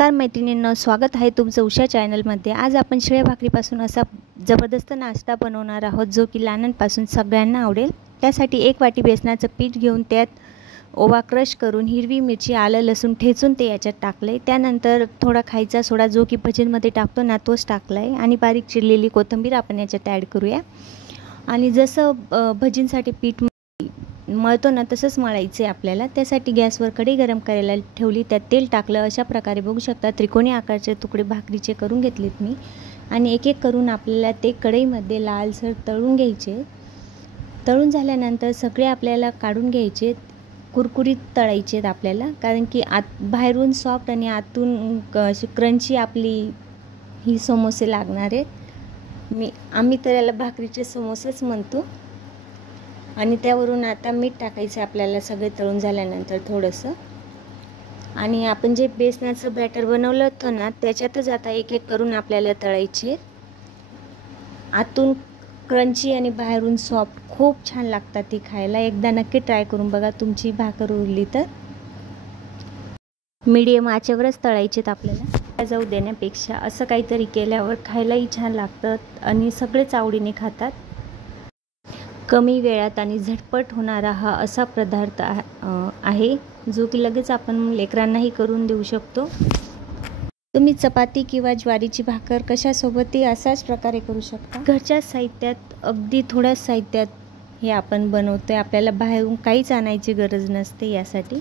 नमस्कार मैत्रिणींनो, स्वागत आहे तुमचं उषा चॅनलमध्ये। आज आपण शिळ्या भाकरीपासून असा जबरदस्त नाश्ता बनवणार आहोत जो की लहानांपासून सगळ्यांना आवडेल। त्यासाठी एक वाटी बेसनाचं पीठ घेऊन त्यात ओवा क्रश करून हिरवी मिरची, आलं, लसूण ठेचून ते याच्यात टाकले। त्यानंतर थोडा खायचा सोडा जो की भजींमध्ये टाकतो ना तोच टाकलाय आणि बारीक चिरलेली कोथिंबीर आपण याच्यात ॲड करूया। आणि जसं भजींसाठी पीठ मळतो ना तसंच मळायचे आपल्याला। त्यासाठी गॅसवर कढई गरम करायला ठेवली, त्यात तेल टाकलं। अशा प्रकारे बघू शकता त्रिकोणी आकाराचे तुकडे भाकरीचे करून घेतलेत मी आणि एक एक करून आपल्याला ते कढईमध्ये लालसर तळून घ्यायचे। तळून झाल्यानंतर सगळे आपल्याला काढून घ्यायचे, कुरकुरीत तळायचे आपल्याला, कारण की बाहेरून सॉफ्ट आणि आतून अशी क्रंची आपली ही समोसे लागणार आहेत। आम्ही तर याला भाकरीचे समोसेच म्हणतो। आणि त्यावरून आता मीठ टाकायचं आपल्याला सगळे तळून झाल्यानंतर थोडंसं। आणि आपण जे बेसनाचं बॅटर बनवलं होतं ना त्याच्यातच आता एक एक करून आपल्याला तळायचे। आतून क्रंची आणि बाहेरून सॉफ्ट, खूप छान लागतात ती खायला। एकदा नक्की ट्राय करून बघा, तुमची भाकर उरली तर। मीडियम आचेवरच तळायचेत आपल्याला, जाऊ देण्यापेक्षा असं काहीतरी केल्यावर खायलाही छान लागतं आणि सगळेच आवडीने खातात। कमी वेळात आणि झटपट होणारा हा असा पदार्थ आहे जो की लगेच आपण लेकरांनाही करून देऊ शकतो। तुम्ही चपाती किंवा ज्वारीची भाकर कशासोबतही असाच प्रकारे करू शकता। घरच्या साहित्यात, अगदी थोड्या साहित्यात हे आपण बनवतोय, आपल्याला बाहेरून काहीच आणायची गरज नसते। यासाठी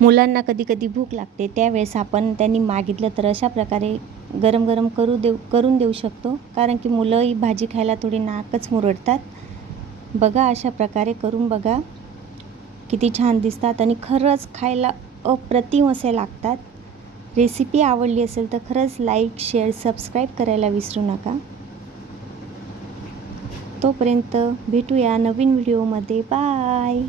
मुलांना कधी कधी भूक लागते, त्यावेळेस आपण त्यांनी मागितलं तर अशा प्रकारे गरम गरम करून देऊ शकतो, कारण की मुलं ही भाजी खायला थोडी नाकच मुरडतात। बघा, अशा प्रकारे करून बघा, किती छान दिसतात आणि खरंच खायला अप्रतिम असे लागतात। रेसिपी आवडली असेल तर खरंच लाईक, शेअर, सबस्क्राईब करायला विसरू नका। तोपर्यंत भेटूया नवीन व्हिडिओमध्ये। बाय।